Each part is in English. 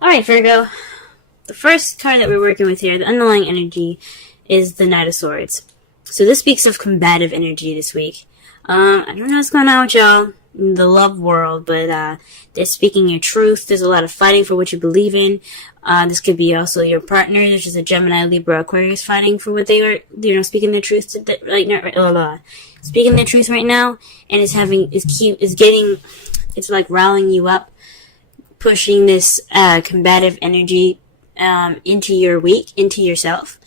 Alright, Virgo. The first card that we're working with here, the underlying energy, is the Knight of Swords. So this speaks of combative energy this week. I don't know what's going on with y'all in the love world, but they're speaking your truth. There's a lot of fighting for what you believe in. This could be also your partner. There's just a Gemini, Libra, Aquarius fighting for what they are, speaking their truth speaking their truth right now, and it's like rallying you up, pushing this combative energy into your week, into yourself.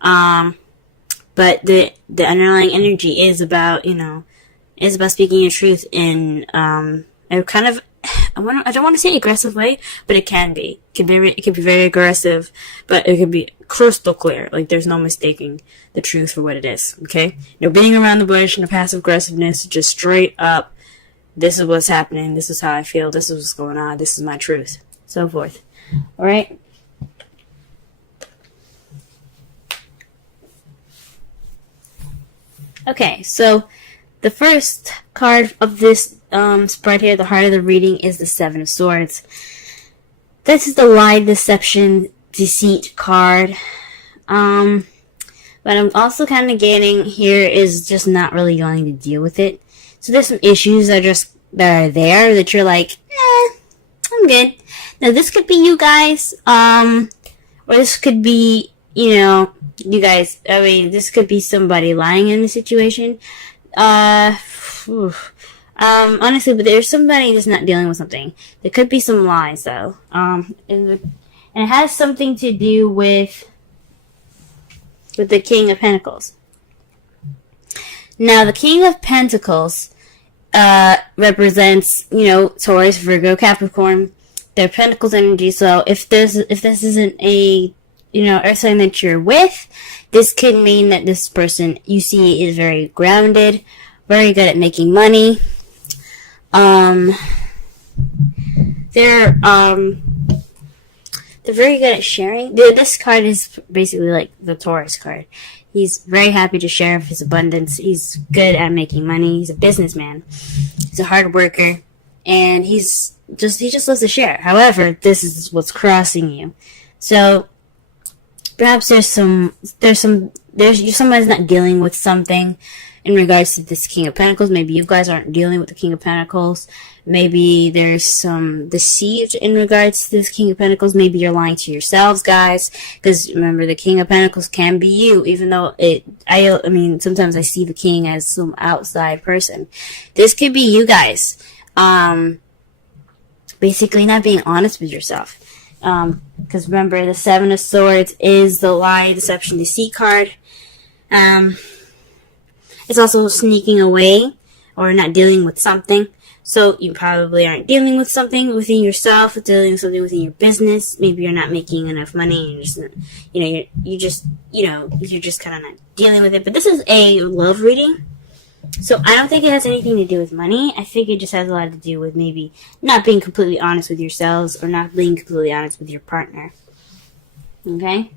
But the underlying energy is about speaking your truth in a kind of, I don't want to say aggressive way, but it can be. It can be very aggressive, but it can be crystal clear. Like, there's no mistaking the truth for what it is, okay? No beating around the bush, no passive aggressiveness, just straight up, this is what's happening, this is how I feel, this is what's going on, this is my truth, so forth. Alright? Okay, so the first card of this spread here, the heart of the reading, is the Seven of Swords. This is the lie, deception, deceit card. But I'm also kind of getting here is just not really going to deal with it. So there's some issues that are there that you're like, I'm good. Now this could be you guys, or this could be, you guys. I mean, this could be somebody lying in the situation. Honestly, but there's somebody that's not dealing with something. There could be some lies, though. And it has something to do with the King of Pentacles. Now, the King of Pentacles represents, Taurus, Virgo, Capricorn. They're Pentacles energy. So if this isn't a earth sign that you're with, this could mean that this person you see is very grounded, very good at making money. They're very good at sharing. This card is basically like the Taurus card. He's very happy to share his abundance. He's good at making money. He's a businessman. He's a hard worker, and he just loves to share. However, this is what's crossing you. So perhaps somebody's not dealing with something in regards to this King of Pentacles. Maybe you guys aren't dealing with the King of Pentacles. Maybe there's some deceit in regards to this King of Pentacles. Maybe you're lying to yourselves, guys. Because remember, the King of Pentacles can be you, even though sometimes I see the King as some outside person. This could be you guys. Basically not being honest with yourself. Because remember, the Seven of Swords is the lie, deception, deceit card. It's also sneaking away or not dealing with something. So you probably aren't dealing with something within yourself, dealing with something within your business. Maybe you're not making enough money, and you're just kind of not dealing with it. But this is a love reading, so I don't think it has anything to do with money. I think it just has a lot to do with maybe not being completely honest with yourselves or not being completely honest with your partner. Okay?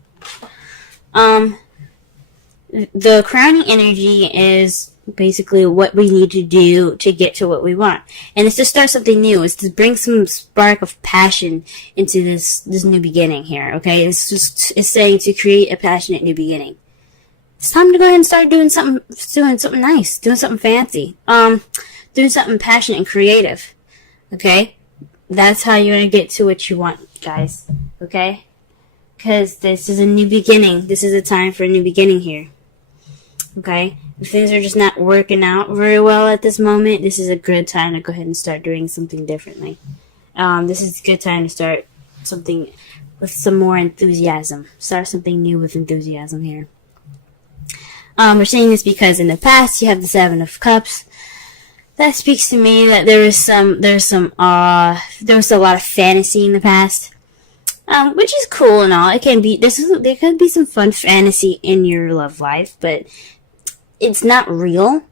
The crowning energy is basically what we need to do to get to what we want. And it's to start something new. It's to bring some spark of passion into this new beginning here, okay? It's saying to create a passionate new beginning. It's time to go ahead and start doing something nice, doing something fancy, doing something passionate and creative, okay? That's how you're going to get to what you want, guys, okay? Because this is a new beginning. This is a time for a new beginning here. Okay? If things are just not working out very well at this moment, this is a good time to go ahead and start doing something differently. This is a good time to start something with some more enthusiasm. Start something new with enthusiasm here. We're saying this because in the past you have the Seven of Cups. That speaks to me that there was a lot of fantasy in the past. Which is cool and all. It can be, there could be some fun fantasy in your love life, but it's not real.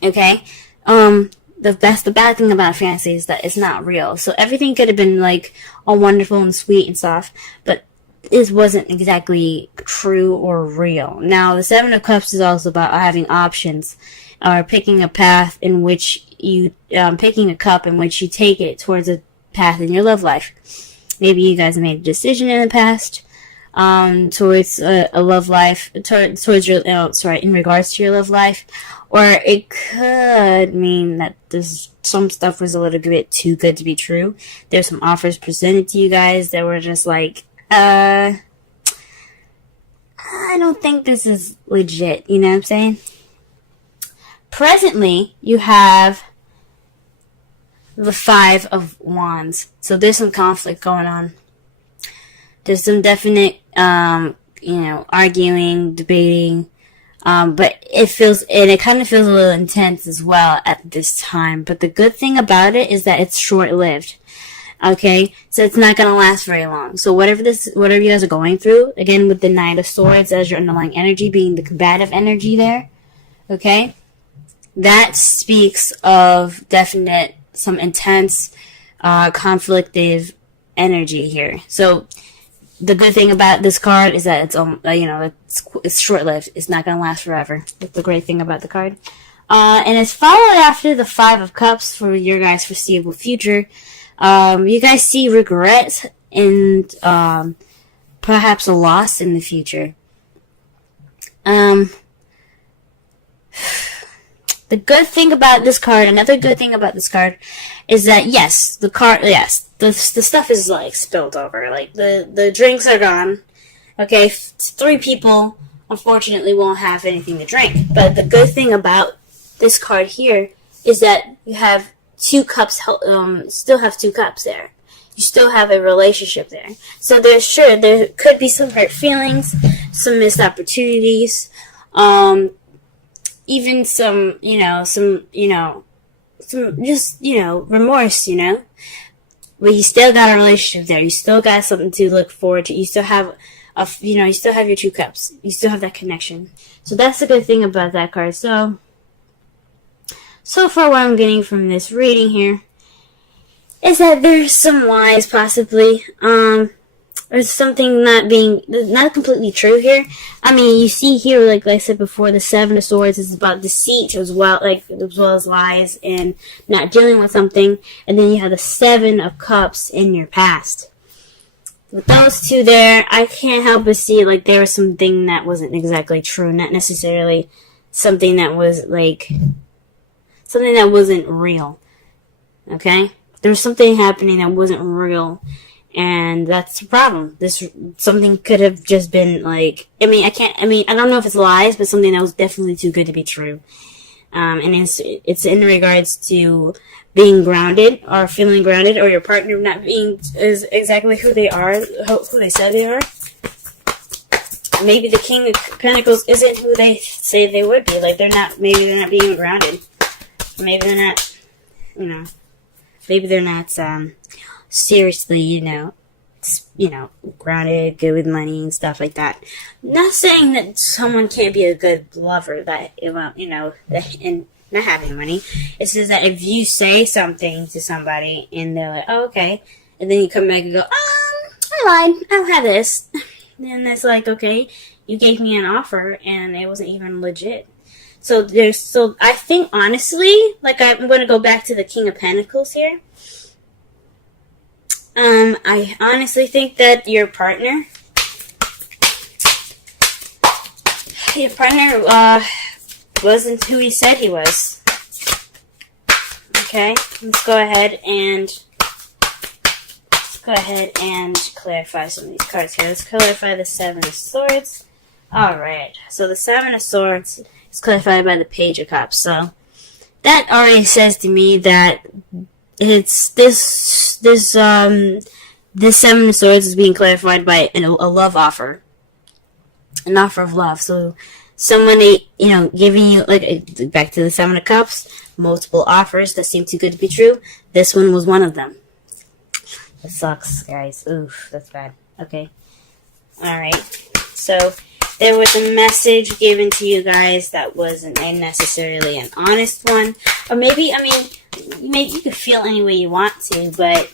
Okay? The bad thing about fantasy is that it's not real. So everything could have been like all wonderful and sweet and soft, but it wasn't exactly true or real. Now, the Seven of Cups is also about having options, or picking a path in which you, picking a cup in which you take it towards a path in your love life. Maybe you guys made a decision in the past towards a love life, towards your, in regards to your love life. Or it could mean that some stuff was a little bit too good to be true. There's some offers presented to you guys that were just like, I don't think this is legit, you know what I'm saying? Presently, you have the Five of Wands. So there's some conflict going on. There's some definite, arguing, debating, but it kind of feels a little intense as well at this time. But the good thing about it is that it's short-lived. Okay, so it's not gonna last very long. So whatever you guys are going through, again with the Knight of Swords as your underlying energy being the combative energy there, okay, that speaks of definite, some intense, conflictive energy here. So the good thing about this card is that it's short-lived. It's not gonna last forever. That's the great thing about the card. And it's followed after the Five of Cups for your guys' foreseeable future. You guys see regrets and perhaps a loss in the future. The good thing about this card, another good thing about this card, is that the stuff is like spilled over. Like the drinks are gone. Okay, 3 people unfortunately won't have anything to drink. But the good thing about this card here is that you have 2 cups, still have 2 cups there. You still have a relationship there. So there could be some hurt feelings, some missed opportunities, even some remorse, but you still got a relationship there. You still got something to look forward to. You still have you still have your 2 cups. You still have that connection. So that's the good thing about that card. So far what I'm getting from this reading here is that there's some lies possibly. There's something not completely true here. I mean, you see here, like I said before, the Seven of Swords is about deceit as well as lies and not dealing with something. And then you have the Seven of Cups in your past. With those 2 there, I can't help but see like there was something that wasn't exactly true, not necessarily something that was something that wasn't real. Okay? There was something happening that wasn't real. And that's the problem. Something could have just been I don't know if it's lies, but something that was definitely too good to be true. And it's in regards to being grounded or feeling grounded, or your partner not being is exactly who they are, who they said they are. Maybe the King of Pentacles isn't who they say they would be. Like maybe they're not being grounded. Maybe they're not, maybe they're not, seriously, grounded, good with money and stuff like that. Not saying that someone can't be a good lover and not having money. It's just that if you say something to somebody and they're like, oh, okay, and then you come back and go, I lied, I don't have this. Then it's like, okay, you gave me an offer and it wasn't even legit. So I think honestly, I'm going to go back to the King of Pentacles here. I honestly think that your partner wasn't who he said he was. Okay, let's go ahead and clarify some of these cards here. Let's clarify the Seven of Swords. Alright, so the Seven of Swords is clarified by the Page of Cups. So that already says to me that it's this Seven of Swords is being clarified by a love offer. An offer of love. So someone, giving you, back to the Seven of Cups, multiple offers that seem too good to be true. This one was one of them. That sucks, guys. Oof, that's bad. Okay. Alright. So there was a message given to you guys that wasn't necessarily an honest one. Or maybe you could feel any way you want to, but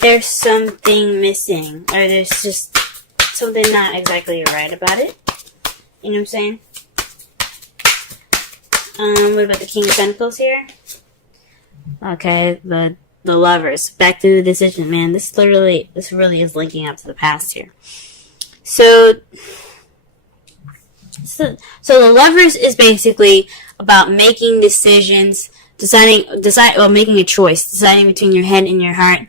there's something missing. Or there's just something not exactly right about it. You know what I'm saying? What about the King of Pentacles here? Okay, the the Lovers. Back to the decision, man. This really is linking up to the past here. So the Lovers is basically about making decisions, making a choice, deciding between your head and your heart.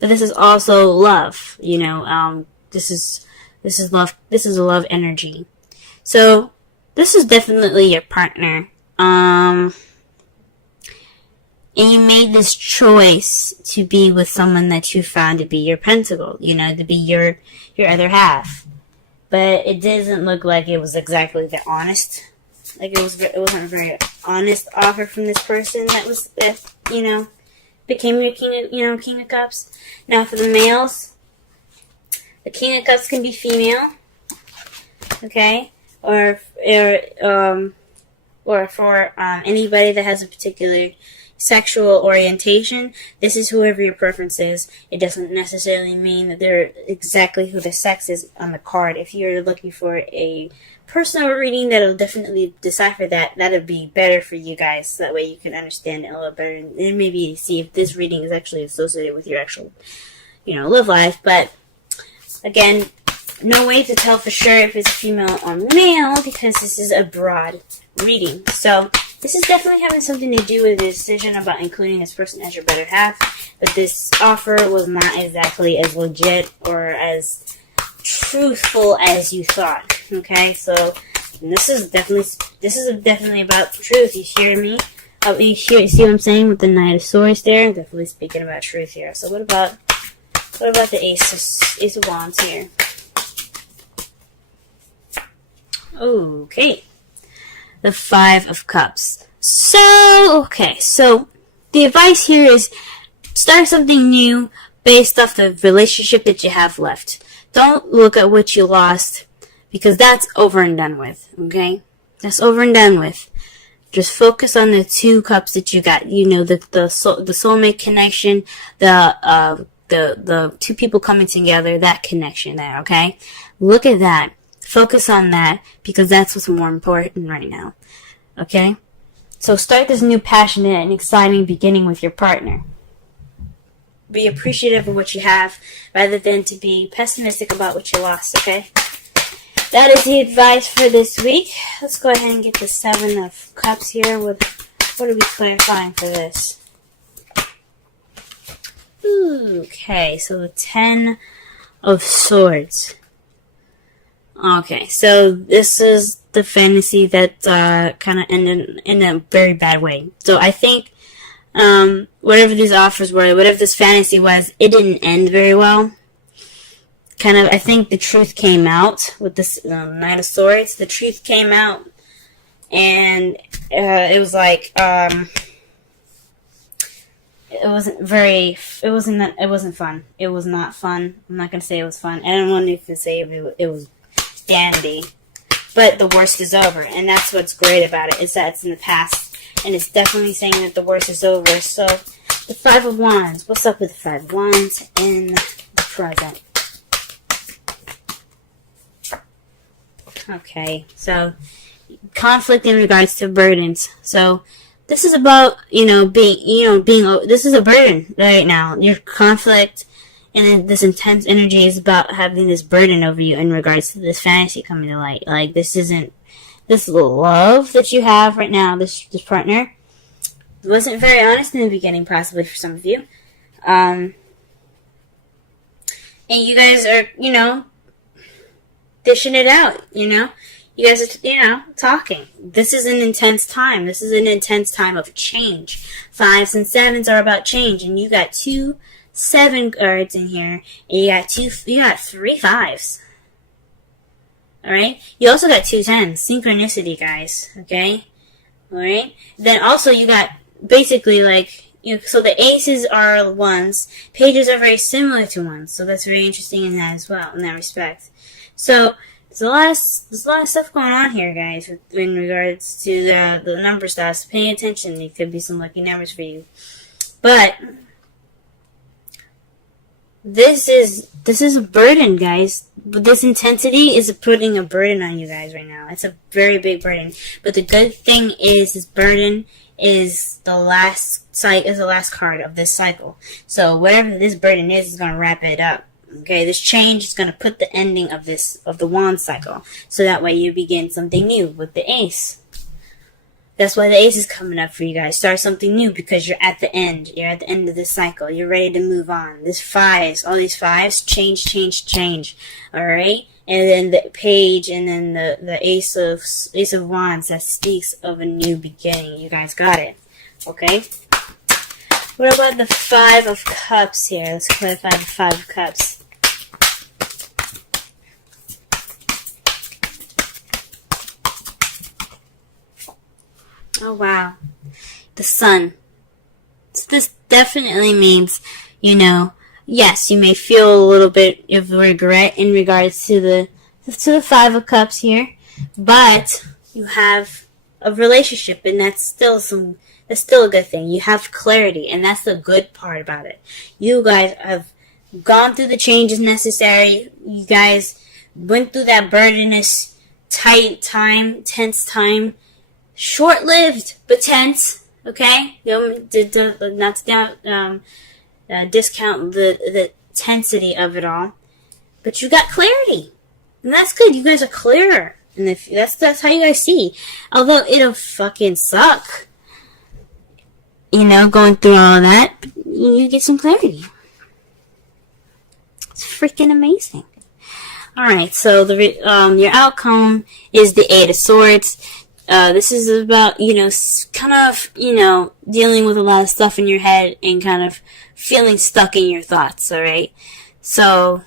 But this is also love, you know. This is love. This is a love energy. So this is definitely your partner. And you made this choice to be with someone that you found to be your pentacle, you know, to be your other half. But it doesn't look like it was exactly the honest. Like it wasn't a very honest offer from this person that became your King of Cups. Now for the males, the King of Cups can be female, okay, or for anybody that has a particular sexual orientation. This is whoever your preference is. It doesn't necessarily mean that they're exactly who the sex is on the card. If you're looking for a personal reading that'll definitely decipher that, that'll be better for you guys. So that way you can understand it a little better and maybe see if this reading is actually associated with your actual, love life. But again, no way to tell for sure if it's female or male because this is a broad reading. So this is definitely having something to do with the decision about including this person as your better half. But this offer was not exactly as legit or as truthful as you thought. Okay, so this is definitely about truth. You hear me? You see what I'm saying with the Knight of Swords there? I'm definitely speaking about truth here. So what about the Ace of Wands here? Okay. The Five of Cups. So the advice here is start something new based off the relationship that you have left. Don't look at what you lost because that's over and done with, okay? That's over and done with. Just focus on the two cups that you got. You know, the soulmate connection, the two people coming together, that connection there, okay? Look at that. Focus on that because that's what's more important right now. Okay? So start this new passionate and exciting beginning with your partner. Be appreciative of what you have rather than to be pessimistic about what you lost, okay? That is the advice for this week. Let's go ahead and get the Seven of Cups here. What are we clarifying for this? Okay, so the Ten of Swords. Okay, so this is the fantasy that kind of ended in a very bad way. So I think whatever these offers were, whatever this fantasy was, it didn't end very well. I think the truth came out with this Knight of Swords. The truth came out, and it was like it wasn't fun. It was not fun. I'm not gonna say it was fun. I don't want to say it was dandy, but the worst is over, and that's what's great about it, is that it's in the past, and it's definitely saying that the worst is over. So, the Five of Wands, what's up with the Five of Wands in the present? Okay, so, conflict in regards to burdens. So, this is about, this is a burden right now. Your conflict and this intense energy is about having this burden over you in regards to this fantasy coming to light. Like, this love that you have right now, this partner, wasn't very honest in the beginning, possibly for some of you. And you guys are, dishing it out, You guys are, talking. This is an intense time. This is an intense time of change. Fives and sevens are about change, and you got 2 7 cards in here, and you got 3 5s. Alright? You also got 2 10s. Synchronicity, guys. Okay? Alright? Then also you got basically so the aces are ones. Pages are very similar to ones. So that's very interesting in that as well, in that respect. So there's a lot of stuff going on here, guys, in regards to the number stuff. So pay attention. There could be some lucky numbers for you. But this is a burden, guys. But this intensity is putting a burden on you guys right now. It's a very big burden. But the good thing is, this burden is the last card of this cycle. So whatever this burden is gonna wrap it up. Okay, this change is gonna put the ending of the wand cycle. So that way you begin something new with the ace. That's why the ace is coming up for you guys. Start something new because you're at the end. You're at the end of this cycle. You're ready to move on. This fives, all these fives, change. Alright? And then the page and then the ace of wands that speaks of a new beginning. You guys got it. Okay? What about the 5 of cups here? Let's clarify the 5 of cups. Oh, wow. The sun. So this definitely means, yes, you may feel a little bit of regret in regards to the 5 of cups here, but you have a relationship, and that's still a good thing. You have clarity, and that's the good part about it. You guys have gone through the changes necessary. You guys went through that burdenous, tight time, tense time. Short-lived, but tense. Okay, not to discount the tensity of it all, but you got clarity, and that's good. You guys are clearer, and if that's how you guys see. Although it'll fucking suck, going through all that, but you get some clarity. It's freaking amazing. All right, so your outcome is the 8 of Swords. This is about, kind of, dealing with a lot of stuff in your head and kind of feeling stuck in your thoughts, alright? So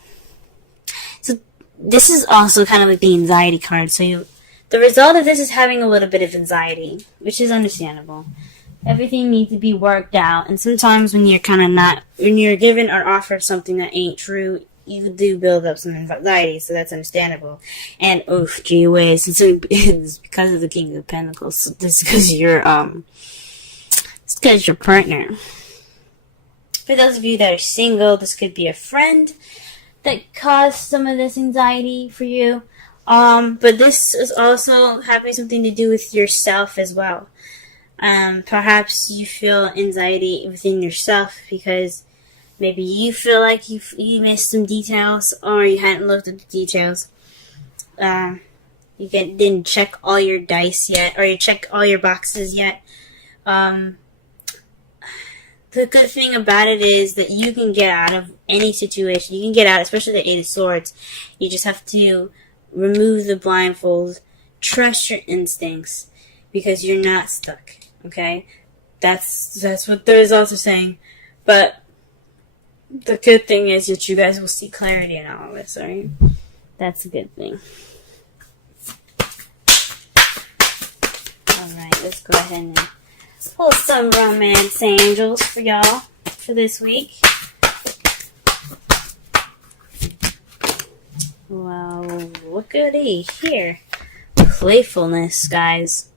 this is also kind of like the anxiety card. So the result of this is having a little bit of anxiety, which is understandable. Everything needs to be worked out, and sometimes when you're given or offered something that ain't true, you do build up some anxiety, so that's understandable. And gee whiz, it's because of the King of Pentacles. It's because you're your partner. For those of you that are single, this could be a friend that caused some of this anxiety for you. But this is also having something to do with yourself as well. Perhaps you feel anxiety within yourself because maybe you feel like you missed some details, or you hadn't looked at the details. You didn't check all your dice yet, or you check all your boxes yet. The good thing about it is that you can get out of any situation. You can get out, especially the 8 of Swords. You just have to remove the blindfold, trust your instincts, because you're not stuck. Okay, that's what the results are saying. But the good thing is that you guys will see clarity in all of this, alright? That's a good thing. Alright, let's go ahead and pull some romance angels for y'all for this week. Well, what goodie here? Playfulness, guys.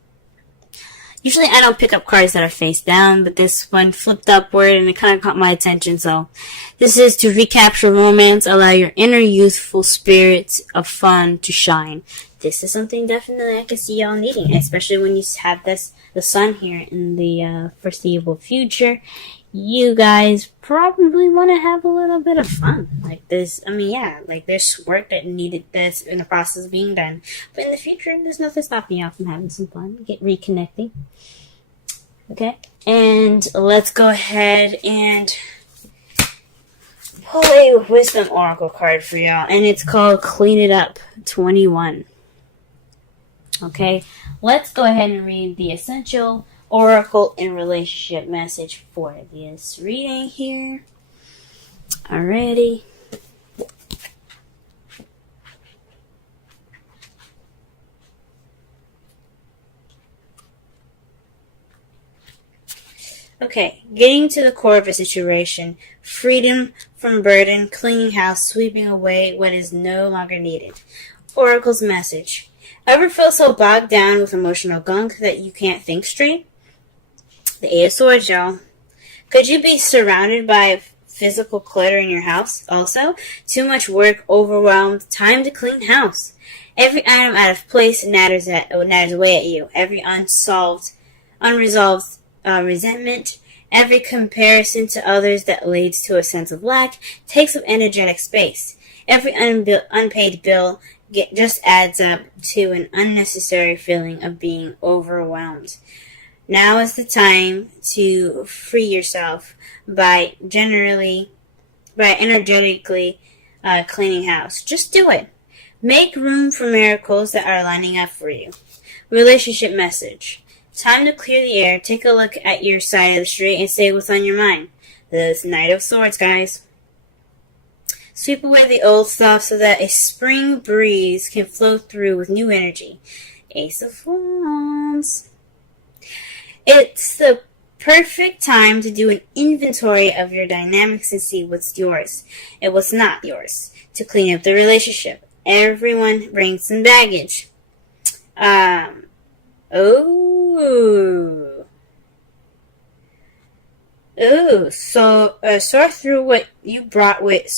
Usually I don't pick up cards that are face down, but this one flipped upward and it kind of caught my attention. So this is to recapture romance, allow your inner youthful spirits of fun to shine. This is something definitely I can see y'all needing, especially when you have the sun here in the foreseeable future. You guys probably want to have a little bit of fun. Like this, there's work that's in the process of being done. But in the future, there's nothing stopping y'all from having some fun, reconnecting. Okay? And let's go ahead and pull a Wisdom Oracle card for y'all. And it's called Clean It Up 21. Okay? Let's go ahead and read the Essential Oracle and Relationship message for this reading here. Alrighty. Okay, getting to the core of a situation. Freedom from burden, cleaning house, sweeping away what is no longer needed. Oracle's message. Ever feel so bogged down with emotional gunk that you can't think straight? The 8 of Swords, y'all. Could you be surrounded by physical clutter in your house also. Too much work, overwhelmed, time to clean house. Every item out of place natters away at you. Every unresolved resentment, every comparison to others that leads to a sense of lack takes up energetic space. Every unpaid bill just adds up to an unnecessary feeling of being overwhelmed. Now is the time to free yourself by energetically cleaning house. Just do it. Make room for miracles that are lining up for you. Relationship message. Time to clear the air. Take a look at your side of the street and say what's on your mind. This Knight of Swords, guys. Sweep away the old stuff so that a spring breeze can flow through with new energy. Ace of Wands. It's the perfect time to do an inventory of your dynamics and see what's yours and what's not yours to clean up the relationship. Everyone brings some baggage. So sort through what you brought with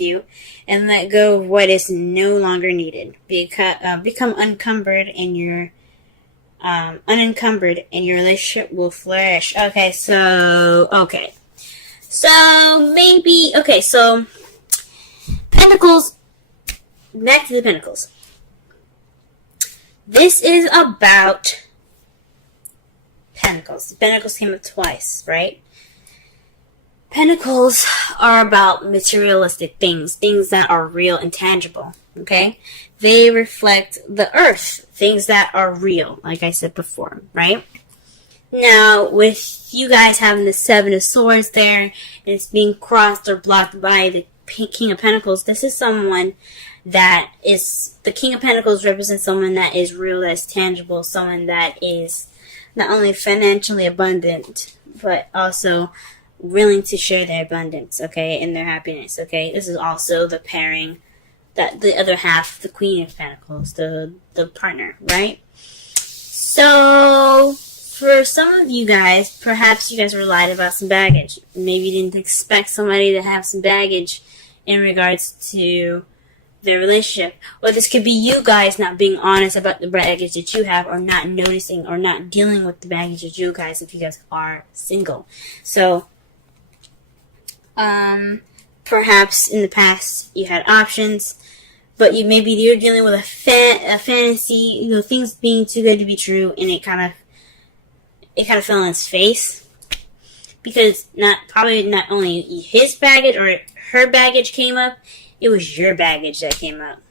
you, and let go of what is no longer needed. Become unencumbered, and your relationship will flourish. So Pentacles. Back to the Pentacles. This is about Pentacles. The Pentacles came up twice, right? Pentacles are about materialistic things that are real and tangible, okay? They reflect the earth, things that are real, like I said before, right? Now, with you guys having the Seven of Swords there, and it's being crossed or blocked by the King of Pentacles, this is someone that is, the King of Pentacles represents someone that is real, that is tangible, someone that is not only financially abundant, but also willing to share their abundance, okay, and their happiness, okay? This is also the pairing, that the other half, the Queen of Pentacles, the partner, right? So, for some of you guys, perhaps you guys were lied about some baggage. Maybe you didn't expect somebody to have some baggage in regards to their relationship. Or this could be you guys not being honest about the baggage that you have, or not noticing or not dealing with the baggage that you guys, if you guys are single. So, perhaps in the past you had options, but you're dealing with a fantasy, things being too good to be true, and it kind of fell on its face, because not only his baggage or her baggage came up, it was your baggage that came up.